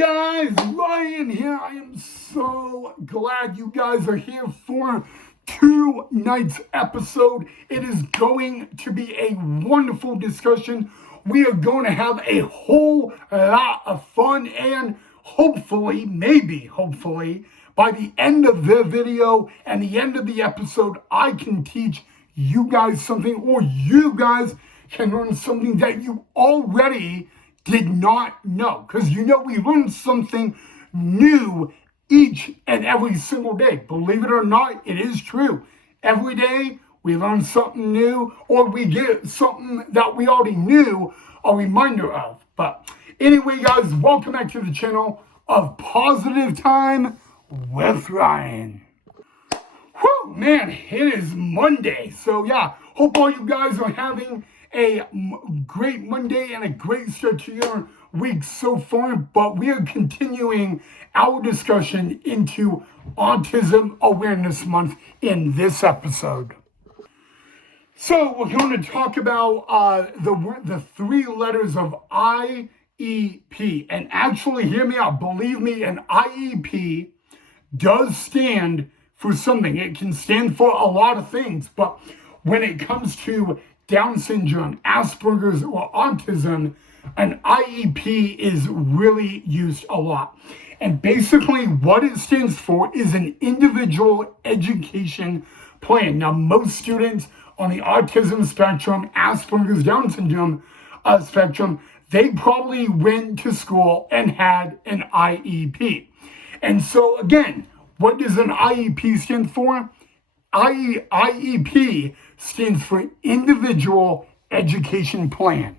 guys, Ryan here. I am so glad you guys are here for tonight's episode. It is going to be a wonderful discussion. We are going to have a whole lot of fun, and hopefully, hopefully, by the end of the video and the end of the episode, I can teach you guys something, or you guys can learn something that you already did not know. Because we learn something new each and every single day. Believe it or not, it is true. Every day we learn something new, or we get something that we already knew a reminder of. But anyway, guys, welcome back to the channel of Positive Time with Ryan. Whew, man, it is Monday. So yeah, hope all you guys are having a great Monday and a great start to your week so far. But we are continuing our discussion into Autism Awareness Month in this episode. So we're going to talk about the three letters of IEP. And actually, hear me out. Believe me, an IEP does stand for something. It can stand for a lot of things. But when it comes to Down syndrome, Asperger's, or autism, an IEP is really used a lot. And basically what it stands for is an individual education plan. Now, most students on the autism spectrum, Asperger's, Down syndrome spectrum, they probably went to school and had an IEP. And so again, what does an IEP stand for? IEP stands for Individual Education Plan.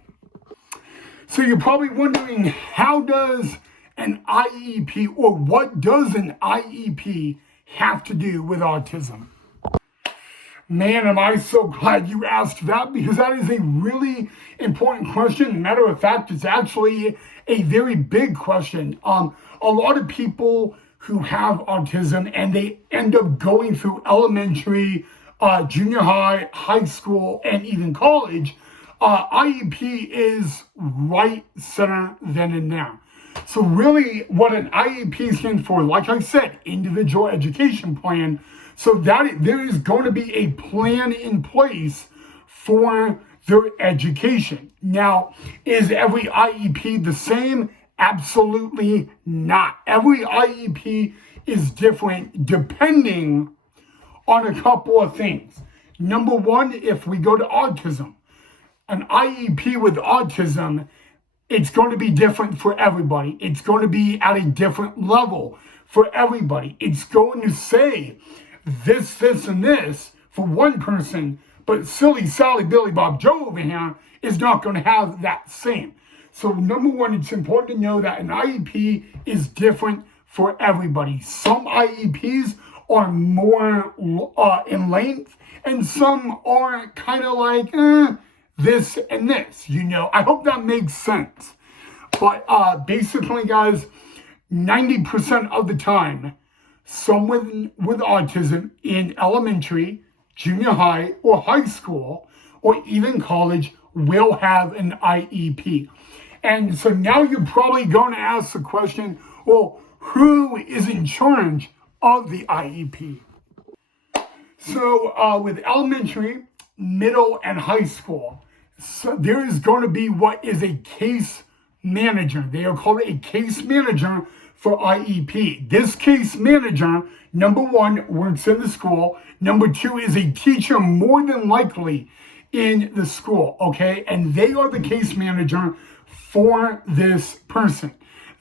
So you're probably wondering, how does an IEP, or what does an IEP have to do with autism? Man, am I so glad you asked that, because that is a really important question. Matter of fact, it's actually a very big question. A lot of people who have autism and they end up going through elementary, junior high, high school, and even college, IEP is right center then and there. So really what an IEP stands for, like I said, Individual Education Plan. So that there is going to be a plan in place for their education. Now, is every IEP the same? Absolutely not. Every IEP is different depending on a couple of things. Number one, if we go to autism, an IEP with autism, it's going to be different for everybody. It's going to be at a different level for everybody. It's going to say this, this, and this for one person, but silly Sally, Billy, Bob, Joe over here is not going to have that same. So number one, it's important to know that an IEP is different for everybody. Some IEPs are more in length, and some are kind of like this and this. I hope that makes sense. But basically, guys, 90% of the time, someone with autism in elementary, junior high, or high school, or even college will have an IEP. And so now you're probably going to ask the question, well, who is in charge of the IEP? So with elementary, middle, and high school, so there is going to be what is a case manager. They are called a case manager for IEP. This case manager, number one, works in the school. Number two, is a teacher more than likely in the school, okay? And they are the case manager for this person.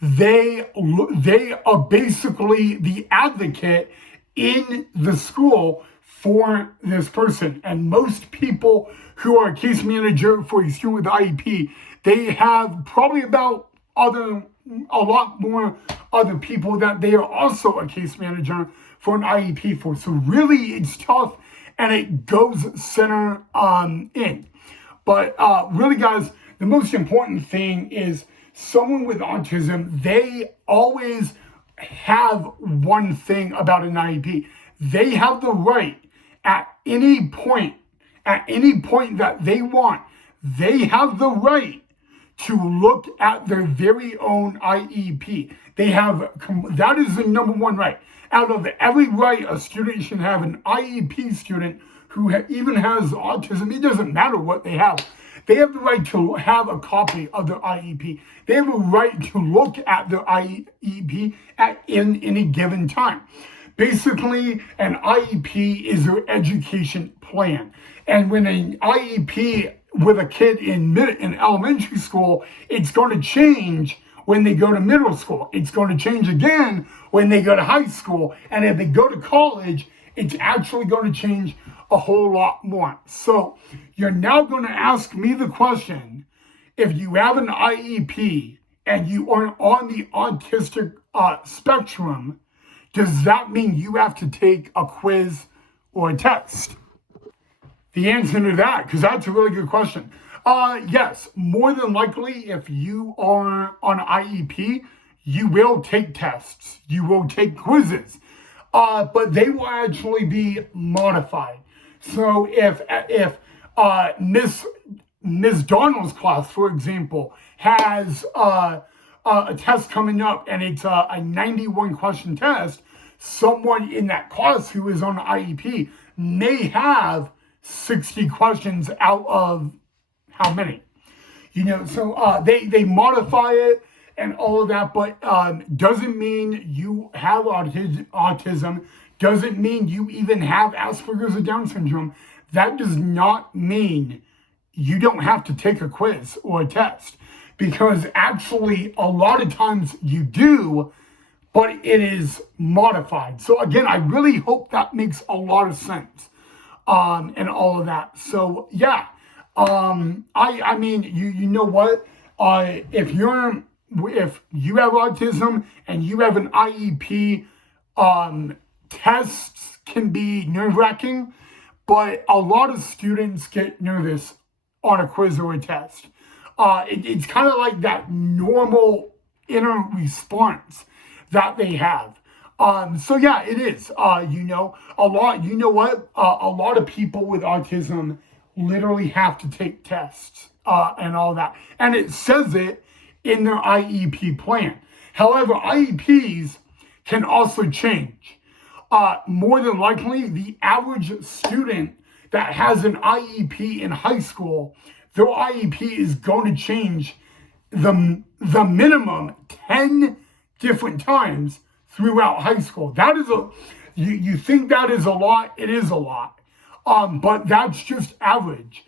They are basically the advocate in the school for this person. And most people who are a case manager for a student with IEP, they have probably a lot more other people that they are also a case manager for an IEP for. So really, it's tough, and it goes center in. But really, guys, the most important thing is someone with autism, they always have one thing about an IEP. They have the right at any point that they want, they have the right to look at their very own IEP. That is the number one right. Out of every right a student should have, an IEP student who even has autism, it doesn't matter what they have. They have the right to have a copy of their IEP. They have a right to look at their IEP in any given time. Basically, an IEP is their education plan. And when an IEP with a kid in elementary school, it's going to change when they go to middle school. It's going to change again when they go to high school. And if they go to college, it's actually going to change a whole lot more. So you're now going to ask me the question, if you have an IEP and you are on the autistic spectrum, does that mean you have to take a quiz or a test? The answer to that, because that's a really good question. Yes, more than likely, if you are on IEP, you will take tests, you will take quizzes, but they will actually be modified. So if Miss Donald's class, for example, has a test coming up and it's a 91 question test, someone in that class who is on IEP may have 60 questions out of how many? So they modify it and all of that, but doesn't mean you have autism, doesn't mean you even have Asperger's or Down syndrome. That does not mean you don't have to take a quiz or a test, because actually a lot of times you do, but it is modified. So again, I really hope that makes a lot of sense, and all of that. So yeah, I mean, you know what? If you have autism and you have an IEP, tests can be nerve-wracking, but a lot of students get nervous on a quiz or a test. It's kind of like that normal inner response that they have. So yeah, it is. A lot of people with autism literally have to take tests and all that. And it says it in their IEP plan. However, IEPs can also change. More than likely, the average student that has an IEP in high school, their IEP is going to change the minimum 10 different times throughout high school. That is you think that is a lot, it is a lot. But that's just average.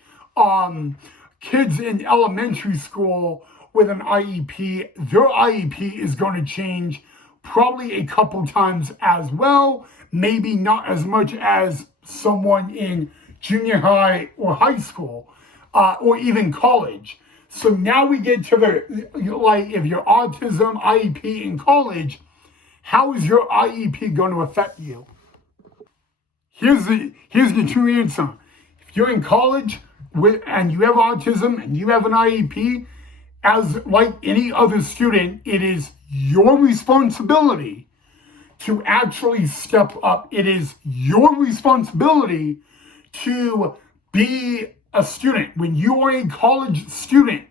Kids in elementary school with an IEP, their IEP is going to change probably a couple times as well, maybe not as much as someone in junior high or high school, or even college. So now we get to if your autism IEP in college, how is your IEP going to affect you? Here's the true answer. If you're in college and you have autism and you have an IEP, as like any other student, it is your responsibility to actually step up. It is your responsibility to be a student. When you are a college student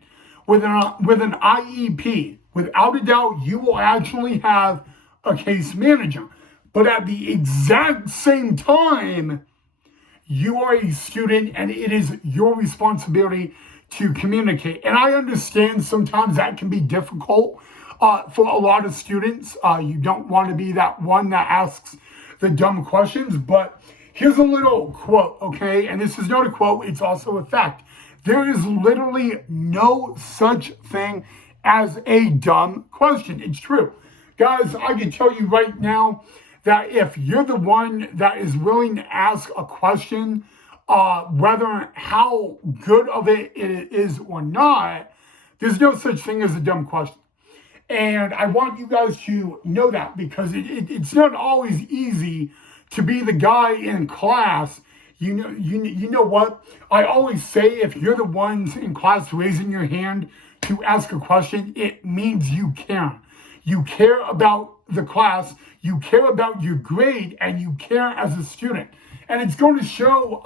with an IEP, without a doubt, you will actually have a case manager. But at the exact same time, you are a student and it is your responsibility to communicate. And I understand sometimes that can be difficult for a lot of students. You don't want to be that one that asks the dumb questions, but here's a little quote, okay? And this is not a quote, it's also a fact. There is literally no such thing as a dumb question. It's true. Guys, I can tell you right now that if you're the one that is willing to ask a question, whether how good of it is or not, there's no such thing as a dumb question. And I want you guys to know that, because it's not always easy to be the guy in class. You know what? I always say, if you're the ones in class raising your hand to ask a question, it means you care. You care about the class, you care about your grade, and you care as a student. And it's going to show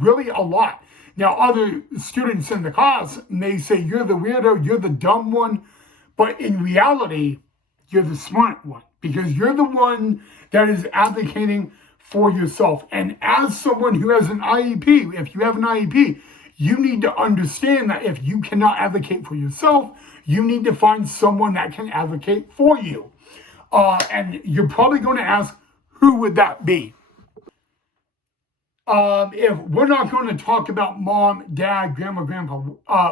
really a lot. Now, other students in the class may say, you're the weirdo, you're the dumb one. But in reality, you're the smart one because you're the one that is advocating for yourself. And as someone who has an IEP, if you have an IEP, you need to understand that if you cannot advocate for yourself, you need to find someone that can advocate for you. And you're probably going to ask, who would that be? If we're not going to talk about mom, dad, grandma, grandpa,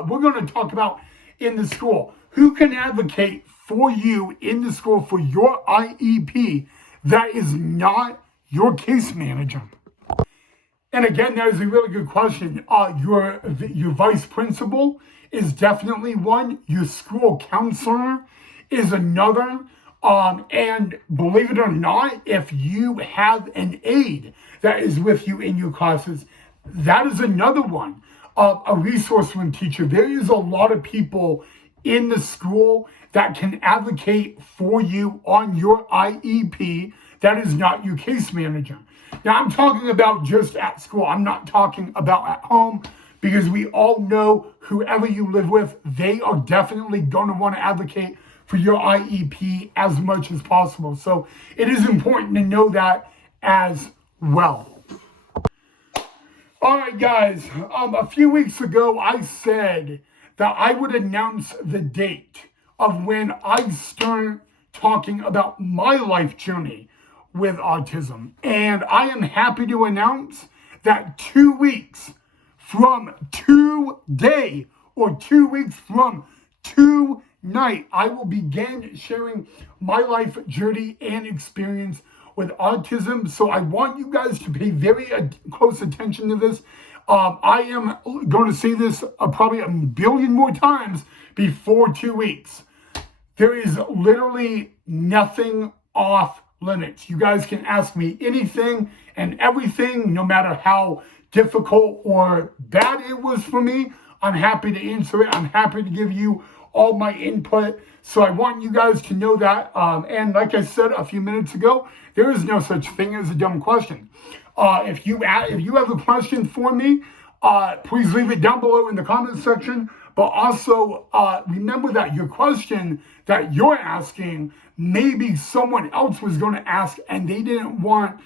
we're going to talk about in the school. Who can advocate for you in the school for your IEP that is not your case manager? And again, that is a really good question. Your vice principal is definitely one. Your school counselor is another. And believe it or not, if you have an aide that is with you in your classes, that is another one. A resource room teacher. There is a lot of people in the school that can advocate for you on your IEP that is not your case manager. Now, I'm talking about just at school. I'm not talking about at home because we all know whoever you live with, they are definitely going to want to advocate for your IEP as much as possible. So it is important to know that as well. All right, guys, a few weeks ago, I said that I would announce the date of when I start talking about my life journey with autism. And I am happy to announce that 2 weeks from today, or 2 weeks from tonight, I will begin sharing my life journey and experience with autism. So I want you guys to pay very close attention to this. I am going to say this probably a billion more times before 2 weeks. There is literally nothing off limits. You guys can ask me anything and everything, no matter how difficult or bad it was for me. I'm happy to answer it. I'm happy to give you all my input. So I want you guys to know that. And like I said a few minutes ago, there is no such thing as a dumb question. If you have a question for me, please leave it down below in the comment section. But also remember that your question that you're asking, maybe someone else was going to ask and they didn't want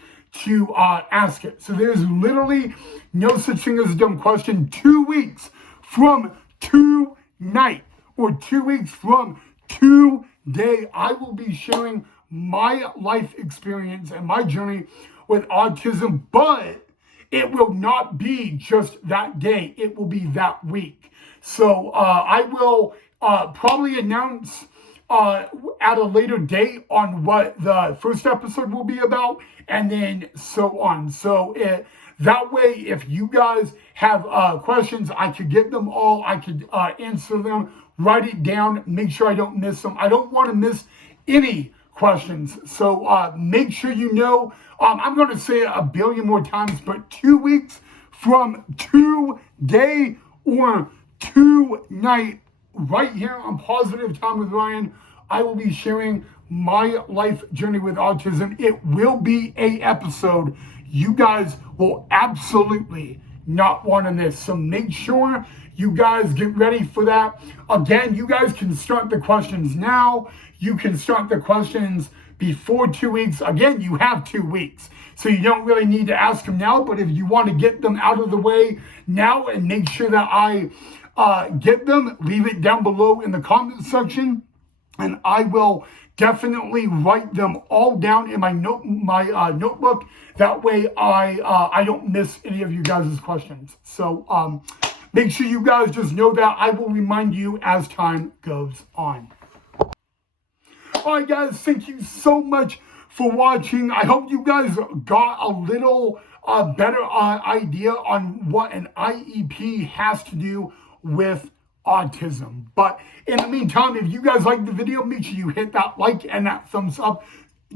to ask it. So there's literally no such thing as a dumb question. 2 weeks from tonight, or 2 weeks from today, I will be sharing my life experience and my journey with autism, but it will not be just that day. It will be that week. So I will probably announce at a later date on what the first episode will be about, and then so on. So that way, if you guys have questions, I could get them all. I could answer them, write it down, make sure I don't miss them. I don't want to miss any questions. So make sure you know, I'm going to say it a billion more times, but 2 weeks from today or tonight, right here on Positive Time with Ryan, I will be sharing my life journey with autism. It will be an episode you guys will absolutely not want to miss. So make sure you guys get ready for that. Again, you guys can start the questions now. You can start the questions before 2 weeks. Again, you have 2 weeks. So you don't really need to ask them now. But if you want to get them out of the way now and make sure that I get them, leave it down below in the comment section. And I will definitely write them all down in my notebook. That way I don't miss any of you guys' questions. So make sure you guys just know that I will remind you as time goes on. All right, guys, thank you so much for watching. I hope you guys got a little better idea on what an IEP has to do with autism. But in the meantime, if you guys like the video, make sure you hit that like and that thumbs up.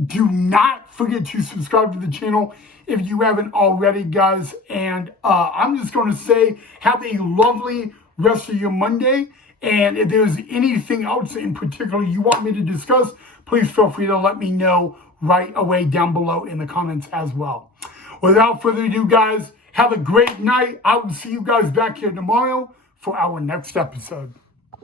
Do not forget to subscribe to the channel if you haven't already, guys. And I'm just going to say, have a lovely rest of your Monday. And if there's anything else in particular you want me to discuss, please feel free to let me know right away down below in the comments as well. Without further ado, guys, Have a great night. I will see you guys back here tomorrow for our next episode.